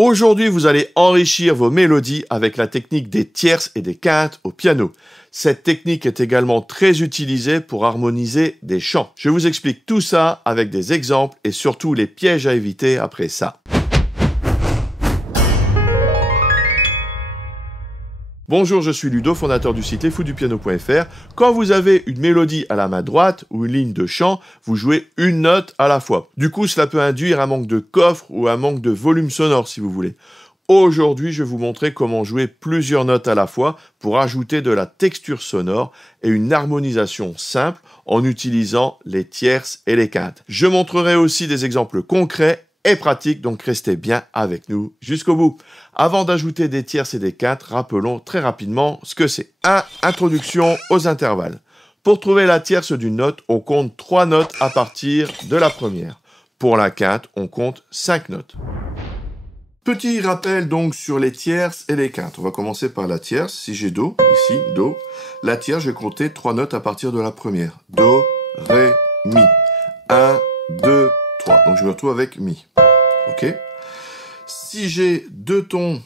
Aujourd'hui, vous allez enrichir vos mélodies avec la technique des tierces et des quintes au piano. Cette technique est également très utilisée pour harmoniser des chants. Je vous explique tout ça avec des exemples et surtout les pièges à éviter après ça. Bonjour, je suis Ludo, fondateur du site lesfoudupiano.fr. Quand vous avez une mélodie à la main droite ou une ligne de chant, vous jouez une note à la fois. Du coup, cela peut induire un manque de coffre ou un manque de volume sonore si vous voulez. Aujourd'hui, je vais vous montrer comment jouer plusieurs notes à la fois pour ajouter de la texture sonore et une harmonisation simple en utilisant les tierces et les quintes. Je montrerai aussi des exemples concrets et pratique, donc restez bien avec nous jusqu'au bout. Avant d'ajouter des tierces et des quintes, rappelons très rapidement ce que c'est. 1. Introduction aux intervalles. Pour trouver la tierce d'une note, on compte 3 notes à partir de la première. Pour la quinte, on compte 5 notes. Petit rappel donc sur les tierces et les quintes. On va commencer par la tierce. Si j'ai Do, ici, Do. La tierce, je vais compter 3 notes à partir de la première. Do, Ré, Mi. 1, 2, 3. Donc je me retrouve avec Mi. Ok. Si j'ai 2 tons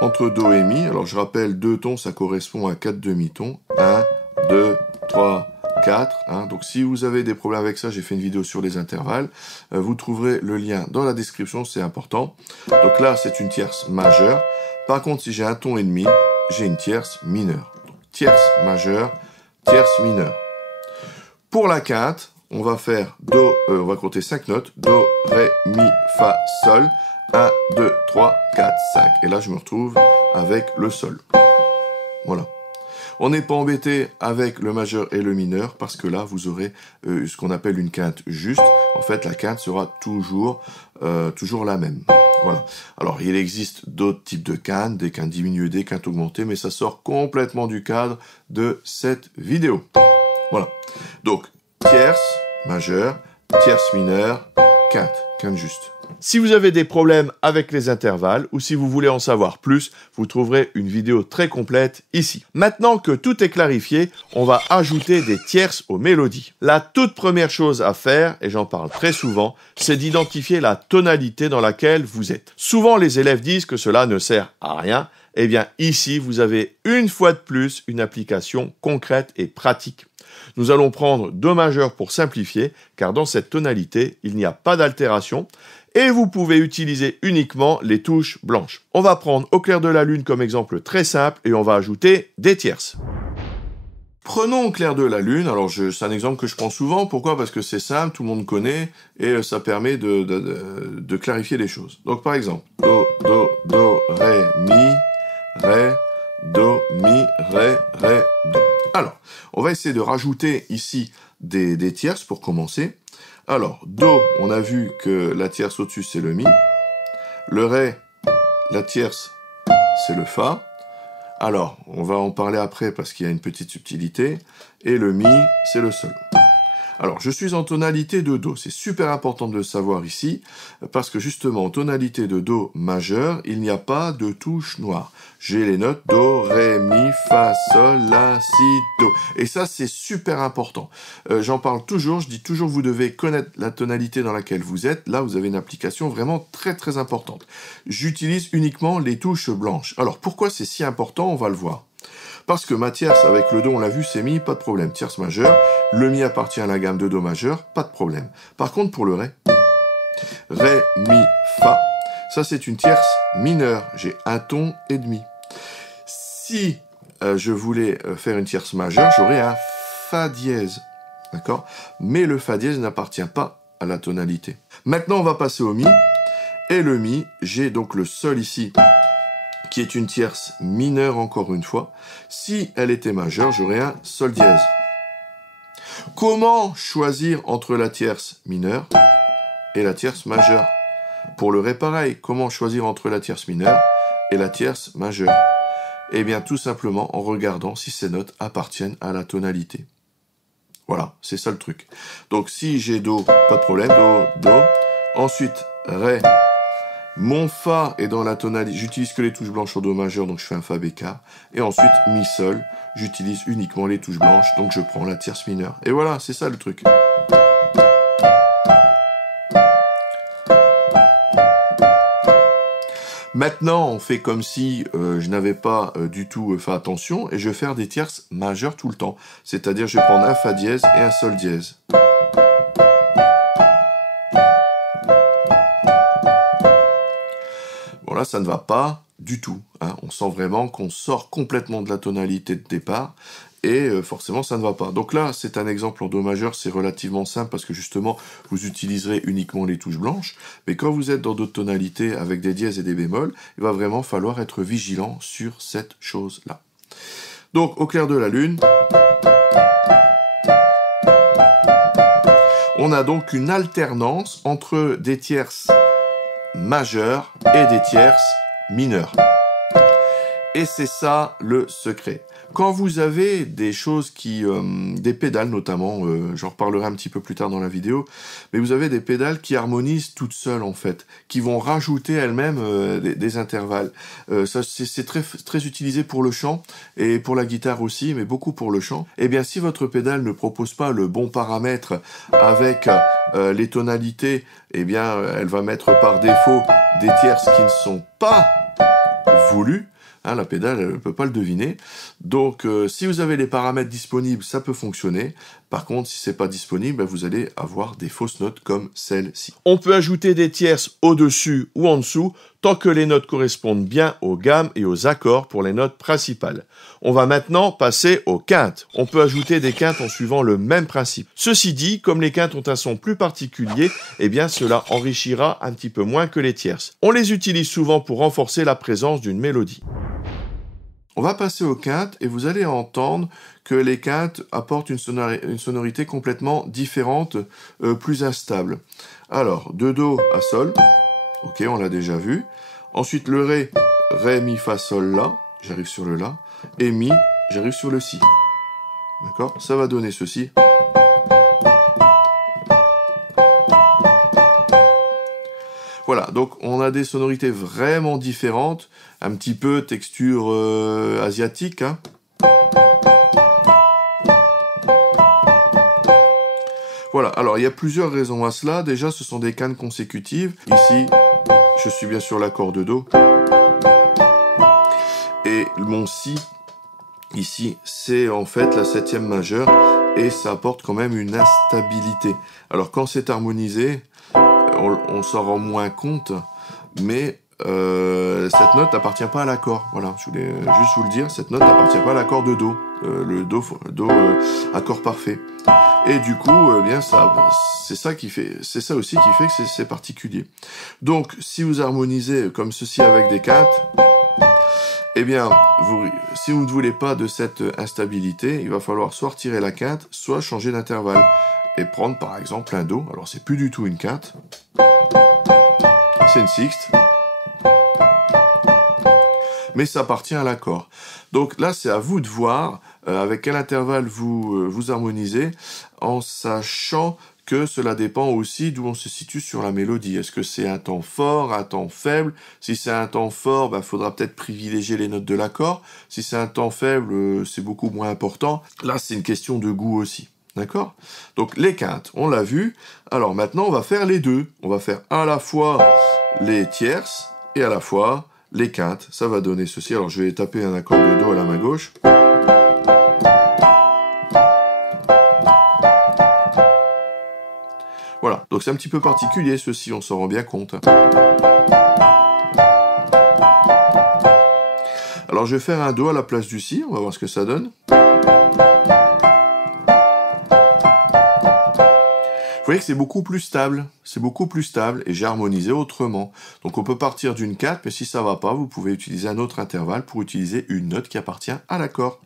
entre Do et Mi, alors je rappelle 2 tons, ça correspond à 4 demi-tons. 1, 2, 3, 4. Hein. Donc si vous avez des problèmes avec ça, j'ai fait une vidéo sur les intervalles. Vous trouverez le lien dans la description, c'est important. Donc là, c'est une tierce majeure. Par contre, si j'ai un ton et demi, j'ai une tierce mineure. Donc, tierce majeure, tierce mineure. Pour la quinte, on va faire Do, on va compter 5 notes. Do, Ré, Mi, Fa, Sol. 1, 2, 3, 4, 5. Et là, je me retrouve avec le Sol. Voilà. On n'est pas embêté avec le majeur et le mineur parce que là, vous aurez ce qu'on appelle une quinte juste. En fait, la quinte sera toujours la même. Voilà. Alors, il existe d'autres types de quintes, des quintes diminuées, des quintes augmentées, mais ça sort complètement du cadre de cette vidéo. Voilà. Donc, tierce, majeure, tierce mineure, quinte juste. Si vous avez des problèmes avec les intervalles ou si vous voulez en savoir plus, vous trouverez une vidéo très complète ici. Maintenant que tout est clarifié, on va ajouter des tierces aux mélodies. La toute première chose à faire, et j'en parle très souvent, c'est d'identifier la tonalité dans laquelle vous êtes. Souvent, les élèves disent que cela ne sert à rien. Eh bien, ici, vous avez une fois de plus une application concrète et pratique. Nous allons prendre Do majeur pour simplifier, car dans cette tonalité, il n'y a pas d'altération, et vous pouvez utiliser uniquement les touches blanches. On va prendre Au clair de la lune comme exemple très simple, et on va ajouter des tierces. Prenons Au clair de la lune, alors c'est un exemple que je prends souvent, pourquoi? Parce que c'est simple, tout le monde connaît, et ça permet de clarifier les choses. Donc par exemple, Do, Do, Do, Ré, Mi, Ré, Do, Mi, Ré, Ré, Do. Alors, on va essayer de rajouter ici des tierces pour commencer. Alors, Do, on a vu que la tierce au-dessus, c'est le Mi. Le Ré, la tierce, c'est le Fa. Alors, on va en parler après parce qu'il y a une petite subtilité. Et le Mi, c'est le Sol. Alors, je suis en tonalité de Do. C'est super important de le savoir ici, parce que justement, en tonalité de Do majeur, il n'y a pas de touche noire. J'ai les notes Do, Ré, Mi, Fa, Sol, La, Si, Do. Et ça, c'est super important. J'en parle toujours, je dis toujours, vous devez connaître la tonalité dans laquelle vous êtes. Là, vous avez une application vraiment très, très importante. J'utilise uniquement les touches blanches. Alors, pourquoi c'est si important? On va le voir. Parce que ma tierce, avec le Do, on l'a vu, c'est Mi, pas de problème. Tierce majeure. Le Mi appartient à la gamme de Do majeur, pas de problème. Par contre, pour le Ré, Ré, Mi, Fa, ça c'est une tierce mineure. J'ai un ton et demi. Si je voulais faire une tierce majeure, j'aurais un Fa dièse. D'accord? Mais le Fa dièse n'appartient pas à la tonalité. Maintenant, on va passer au Mi. Et le Mi, j'ai donc le Sol ici, qui est une tierce mineure encore une fois. Si elle était majeure, j'aurais un Sol dièse. Comment choisir entre la tierce mineure et la tierce majeure? Pour le Ré, pareil. Comment choisir entre la tierce mineure et la tierce majeure? Eh bien, tout simplement en regardant si ces notes appartiennent à la tonalité. Voilà, c'est ça le truc. Donc, si j'ai Do, pas de problème. Do, Do. Ensuite, Ré. Mon Fa est dans la tonalité, j'utilise que les touches blanches au Do majeur, donc je fais un Fa bécard. Et ensuite, Mi Sol, j'utilise uniquement les touches blanches, donc je prends la tierce mineure. Et voilà, c'est ça le truc. Maintenant, on fait comme si je n'avais pas du tout fait attention, et je vais faire des tierces majeures tout le temps. C'est-à-dire, je vais prendre un Fa dièse et un Sol dièse. Bon là, ça ne va pas du tout. Hein. On sent vraiment qu'on sort complètement de la tonalité de départ, et forcément ça ne va pas. Donc là, c'est un exemple en Do majeur, c'est relativement simple parce que justement, vous utiliserez uniquement les touches blanches, mais quand vous êtes dans d'autres tonalités avec des dièses et des bémols, il va vraiment falloir être vigilant sur cette chose-là. Donc, au clair de la lune, on a donc une alternance entre des tierces majeures et des tierces mineures. Et c'est ça le secret. Quand vous avez des choses qui... des pédales notamment, j'en reparlerai un petit peu plus tard dans la vidéo, mais vous avez des pédales qui harmonisent toutes seules en fait, qui vont rajouter elles-mêmes des intervalles. Ça c'est très utilisé pour le chant, et pour la guitare aussi, mais beaucoup pour le chant. Eh bien si votre pédale ne propose pas le bon paramètre avec les tonalités, eh bien elle va mettre par défaut des tierces qui ne sont pas voulues. Hein, la pédale, elle ne peut pas le deviner. Donc, si vous avez les paramètres disponibles, ça peut fonctionner. Par contre, si c'est pas disponible, vous allez avoir des fausses notes comme celle-ci. On peut ajouter des tierces au-dessus ou en dessous, tant que les notes correspondent bien aux gammes et aux accords pour les notes principales. On va maintenant passer aux quintes. On peut ajouter des quintes en suivant le même principe. Ceci dit, comme les quintes ont un son plus particulier, eh bien cela enrichira un petit peu moins que les tierces. On les utilise souvent pour renforcer la présence d'une mélodie. On va passer aux quintes et vous allez entendre que les quintes apportent une sonorité complètement différente, plus instable. Alors, de Do à Sol, ok, on l'a déjà vu. Ensuite, le Ré, Mi, Fa, Sol, La, j'arrive sur le La, et Mi, j'arrive sur le Si. D'accord? Ça va donner ceci. Voilà, donc on a des sonorités vraiment différentes, un petit peu texture asiatique. Hein. Voilà, alors il y a plusieurs raisons à cela. Déjà, ce sont des quintes consécutives. Ici, je suis bien sur l'accord de Do. Et mon Si, ici, c'est en fait la septième majeure, et ça apporte quand même une instabilité. Alors quand c'est harmonisé, on s'en rend moins compte, mais cette note n'appartient pas à l'accord. Voilà, je voulais juste vous le dire, cette note n'appartient pas à l'accord de Do, le Do accord parfait. Et du coup, eh bien c'est ça aussi qui fait que c'est particulier. Donc, si vous harmonisez comme ceci avec des quintes, eh bien, si vous ne voulez pas de cette instabilité, il va falloir soit retirer la quinte, soit changer d'intervalle. Et prendre par exemple un Do. Alors c'est plus du tout une quinte, c'est une sixte, mais ça appartient à l'accord. Donc là c'est à vous de voir avec quel intervalle vous harmonisez, en sachant que cela dépend aussi d'où on se situe sur la mélodie. Est-ce que c'est un temps fort, un temps faible? Si c'est un temps fort, il faudra peut-être privilégier les notes de l'accord. Si c'est un temps faible, c'est beaucoup moins important. Là c'est une question de goût aussi. D'accord? Donc les quintes, on l'a vu. Alors maintenant, on va faire les deux. On va faire à la fois les tierces et à la fois les quintes. Ça va donner ceci. Alors je vais taper un accord de Do à la main gauche. Voilà, donc c'est un petit peu particulier ceci, on s'en rend bien compte. Alors je vais faire un Do à la place du Si, on va voir ce que ça donne. Vous voyez que c'est beaucoup plus stable, et j'ai harmonisé autrement. Donc on peut partir d'une quinte, mais si ça va pas, vous pouvez utiliser un autre intervalle pour utiliser une note qui appartient à l'accord.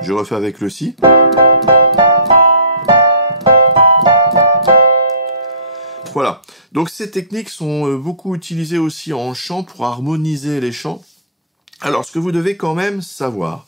Je refais avec le Si. Voilà. Donc ces techniques sont beaucoup utilisées aussi en chant pour harmoniser les chants. Alors ce que vous devez quand même savoir,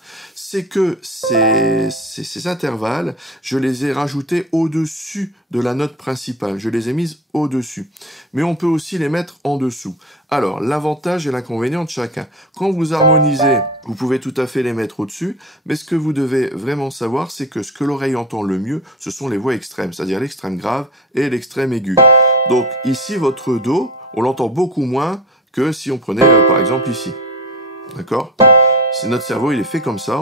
c'est que ces intervalles, je les ai rajoutés au-dessus de la note principale. Je les ai mises au-dessus. Mais on peut aussi les mettre en dessous. Alors, l'avantage et l'inconvénient de chacun. Quand vous harmonisez, vous pouvez tout à fait les mettre au-dessus, mais ce que vous devez vraiment savoir, c'est que ce que l'oreille entend le mieux, ce sont les voix extrêmes, c'est-à-dire l'extrême grave et l'extrême aigu. Donc ici, votre Do, on l'entend beaucoup moins que si on prenait par exemple ici. D'accord ? C'est notre cerveau, il est fait comme ça,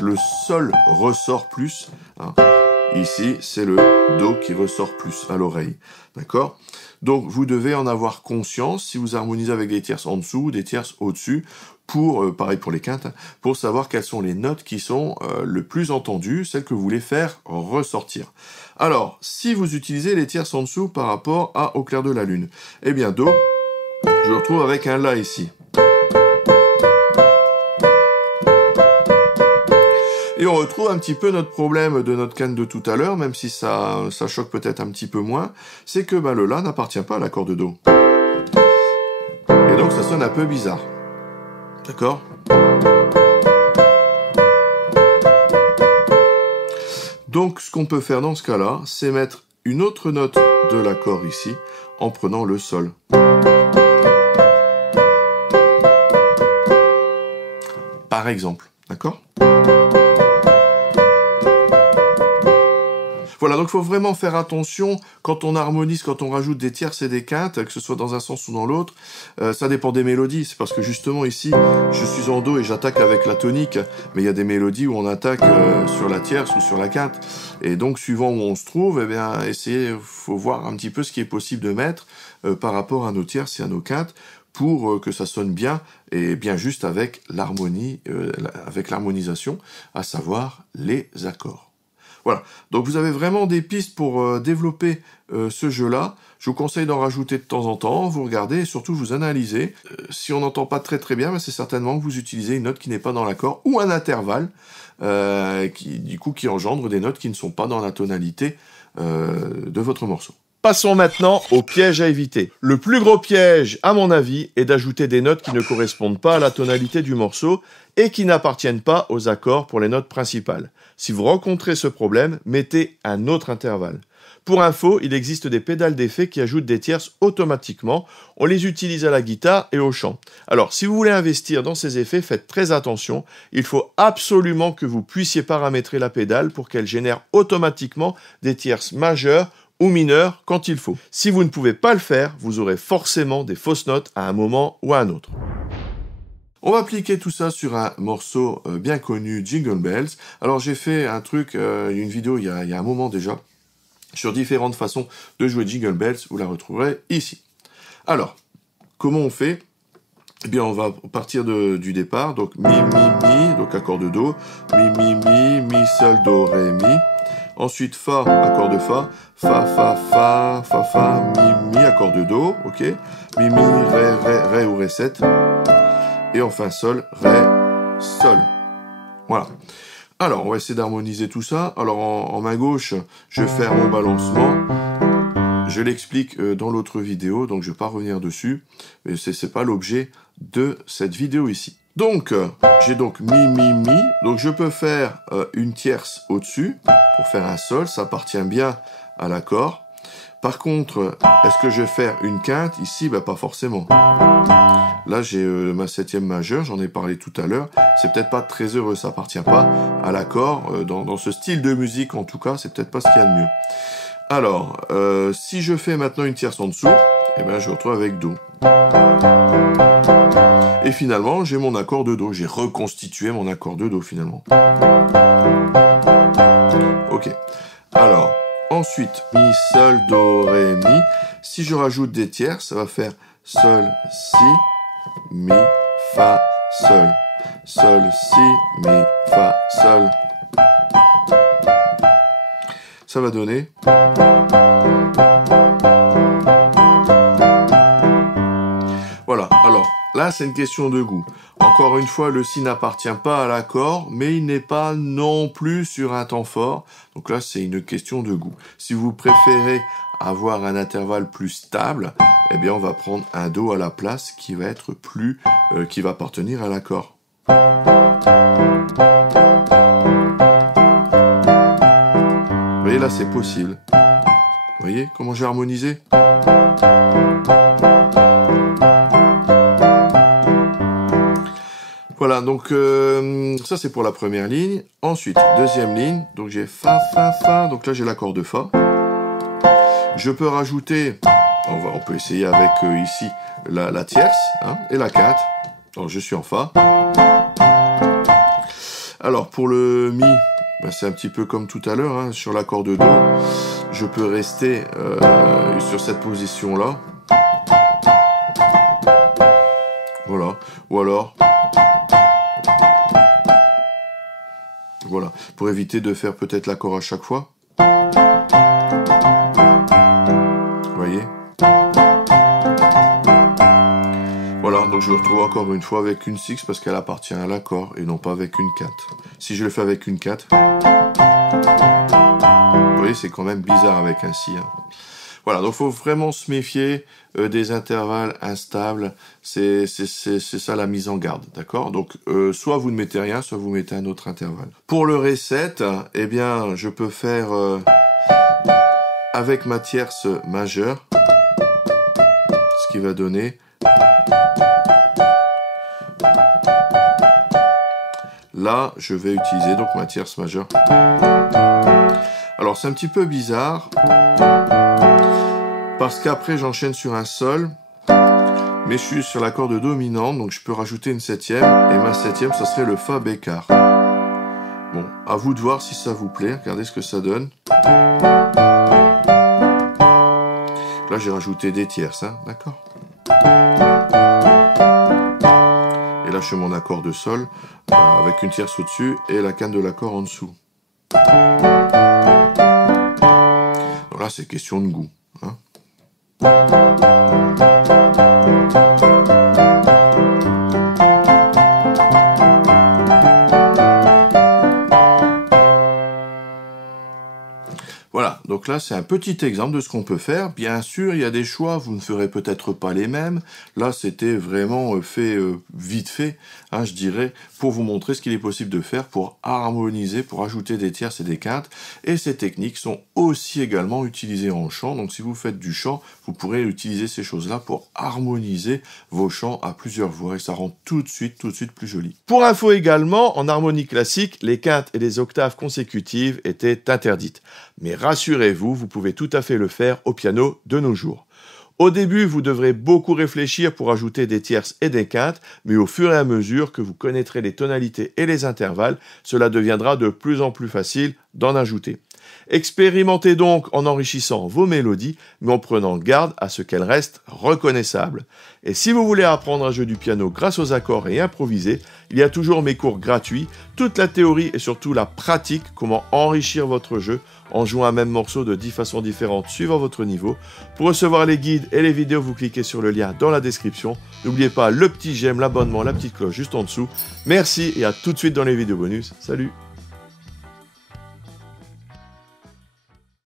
le sol ressort plus. Hein. Ici, c'est le Do qui ressort plus à l'oreille. D'accord ? Donc vous devez en avoir conscience si vous harmonisez avec des tierces en dessous, des tierces au-dessus, pour, pareil pour les quintes, hein, pour savoir quelles sont les notes qui sont le plus entendues, celles que vous voulez faire ressortir. Alors, si vous utilisez les tierces en dessous par rapport à Au clair de la lune, eh bien Do, je le retrouve avec un La ici. Et on retrouve un petit peu notre problème de notre canne de tout à l'heure, même si ça choque peut-être un petit peu moins, c'est que le La n'appartient pas à l'accord de Do. Et donc ça sonne un peu bizarre. D'accord ? Donc ce qu'on peut faire dans ce cas-là, c'est mettre une autre note de l'accord ici, en prenant le Sol. Par exemple, d'accord ? Voilà, donc il faut vraiment faire attention quand on harmonise, quand on rajoute des tierces et des quintes, que ce soit dans un sens ou dans l'autre. Ça dépend des mélodies, c'est parce que justement ici, je suis en Do et j'attaque avec la tonique, mais il y a des mélodies où on attaque sur la tierce ou sur la quinte. Et donc, suivant où on se trouve, eh bien, faut voir un petit peu ce qui est possible de mettre par rapport à nos tierces et à nos quintes, pour que ça sonne bien et bien juste avec l'harmonie, avec l'harmonisation, à savoir les accords. Voilà, donc vous avez vraiment des pistes pour développer ce jeu-là. Je vous conseille d'en rajouter de temps en temps, vous regardez et surtout vous analysez. Si on n'entend pas très très bien, c'est certainement que vous utilisez une note qui n'est pas dans l'accord ou un intervalle qui engendre des notes qui ne sont pas dans la tonalité de votre morceau. Passons maintenant au piège à éviter. Le plus gros piège, à mon avis, est d'ajouter des notes qui ne correspondent pas à la tonalité du morceau et qui n'appartiennent pas aux accords pour les notes principales. Si vous rencontrez ce problème, mettez un autre intervalle. Pour info, il existe des pédales d'effet qui ajoutent des tierces automatiquement. On les utilise à la guitare et au chant. Alors, si vous voulez investir dans ces effets, faites très attention. Il faut absolument que vous puissiez paramétrer la pédale pour qu'elle génère automatiquement des tierces majeures ou mineures quand il faut. Si vous ne pouvez pas le faire, vous aurez forcément des fausses notes à un moment ou à un autre. On va appliquer tout ça sur un morceau bien connu, Jingle Bells. Alors j'ai fait un truc, une vidéo il y a un moment déjà, sur différentes façons de jouer Jingle Bells, vous la retrouverez ici. Alors, comment on fait ? Eh bien on va partir du départ, donc mi, mi, mi, donc accord de Do, mi, mi, mi, mi, sol, do, ré, mi. Ensuite, Fa, accord de Fa, Fa, Fa, Fa, Fa, Fa, Mi, Mi, accord de Do, ok. Mi, Mi, Ré, Ré, Ré ou Ré 7. Et enfin Sol, Ré, Sol. Voilà. Alors, on va essayer d'harmoniser tout ça. Alors, en main gauche, je vais faire mon balancement. Je l'explique dans l'autre vidéo, donc je ne vais pas revenir dessus. Mais ce n'est pas l'objet de cette vidéo ici. Donc, j'ai donc Mi, Mi, Mi. Donc, je peux faire une tierce au-dessus pour faire un Sol. Ça appartient bien à l'accord. Par contre, est-ce que je vais faire une quinte ici? Pas forcément. Là, j'ai ma septième majeure, j'en ai parlé tout à l'heure. C'est peut-être pas très heureux, ça appartient pas à l'accord. Dans ce style de musique, en tout cas, c'est peut-être pas ce qu'il y a de mieux. Alors, si je fais maintenant une tierce en dessous, eh ben, je retrouve avec Do. Et finalement, j'ai mon accord de Do. J'ai reconstitué mon accord de Do, finalement. Ok. Alors, ensuite, Mi, Sol, Do, Ré, Mi. Si je rajoute des tierces, ça va faire Sol, Si, Mi, Fa, Sol. Sol, Si, Mi, Fa, Sol. Ça va donner... Voilà, alors, là, c'est une question de goût. Encore une fois, le Si n'appartient pas à l'accord, mais il n'est pas non plus sur un temps fort. Donc là, c'est une question de goût. Si vous préférez avoir un intervalle plus stable, eh bien, on va prendre un Do à la place qui va être plus, qui va appartenir à l'accord. là, c'est possible. Vous voyez comment j'ai harmonisé? Voilà, donc ça c'est pour la première ligne. Ensuite, deuxième ligne, donc j'ai Fa, Fa, Fa, donc là j'ai l'accord de Fa. Je peux rajouter, on peut essayer avec ici la tierce hein, et la quinte. Donc je suis en Fa. Alors pour le Mi, ben, c'est un petit peu comme tout à l'heure, hein, sur l'accord de Do. Je peux rester sur cette position-là. Voilà, ou alors... Voilà, pour éviter de faire peut-être l'accord à chaque fois. Vous voyez? Voilà, donc je me retrouve encore une fois avec une sixte parce qu'elle appartient à l'accord et non pas avec une quinte. Si je le fais avec une quinte, vous voyez, c'est quand même bizarre avec un si. Hein. Voilà, donc il faut vraiment se méfier des intervalles instables, c'est ça la mise en garde, d'accord? Donc, soit vous ne mettez rien, soit vous mettez un autre intervalle. Pour le reset, eh bien, je peux faire avec ma tierce majeure, ce qui va donner... Là, je vais utiliser donc ma tierce majeure. Alors, c'est un petit peu bizarre, parce qu'après, j'enchaîne sur un sol, mais je suis sur l'accord de dominante, donc je peux rajouter une septième, et ma septième, ça serait le Fa bécart. Bon, à vous de voir si ça vous plaît, regardez ce que ça donne. Là, j'ai rajouté des tierces, hein, d'accord? Et là, je fais mon accord de sol, avec une tierce au-dessus, et la canne de l'accord en dessous. Donc là, c'est question de goût. Hein. Voilà, donc là c'est un petit exemple de ce qu'on peut faire. Bien sûr, il y a des choix, vous ne ferez peut-être pas les mêmes. Là, c'était vraiment fait vite fait, hein, je dirais, pour vous montrer ce qu'il est possible de faire pour harmoniser, pour ajouter des tierces et des quintes. Et ces techniques sont aussi également utilisées en chant. Donc si vous faites du chant, vous pourrez utiliser ces choses-là pour harmoniser vos chants à plusieurs voix. Et ça rend tout de suite plus joli. Pour info également, en harmonie classique, les quintes et les octaves consécutives étaient interdites. Mais rassurez-vous, vous pouvez tout à fait le faire au piano de nos jours. Au début, vous devrez beaucoup réfléchir pour ajouter des tierces et des quintes, mais au fur et à mesure que vous connaîtrez les tonalités et les intervalles, cela deviendra de plus en plus facile d'en ajouter. Expérimentez donc en enrichissant vos mélodies, mais en prenant garde à ce qu'elles restent reconnaissables. Et si vous voulez apprendre à jouer du piano grâce aux accords et improviser, il y a toujours mes cours gratuits, toute la théorie et surtout la pratique, comment enrichir votre jeu en jouant un même morceau de 10 façons différentes suivant votre niveau. Pour recevoir les guides et les vidéos, vous cliquez sur le lien dans la description. N'oubliez pas le petit j'aime, l'abonnement, la petite cloche juste en dessous. Merci et à tout de suite dans les vidéos bonus. Salut!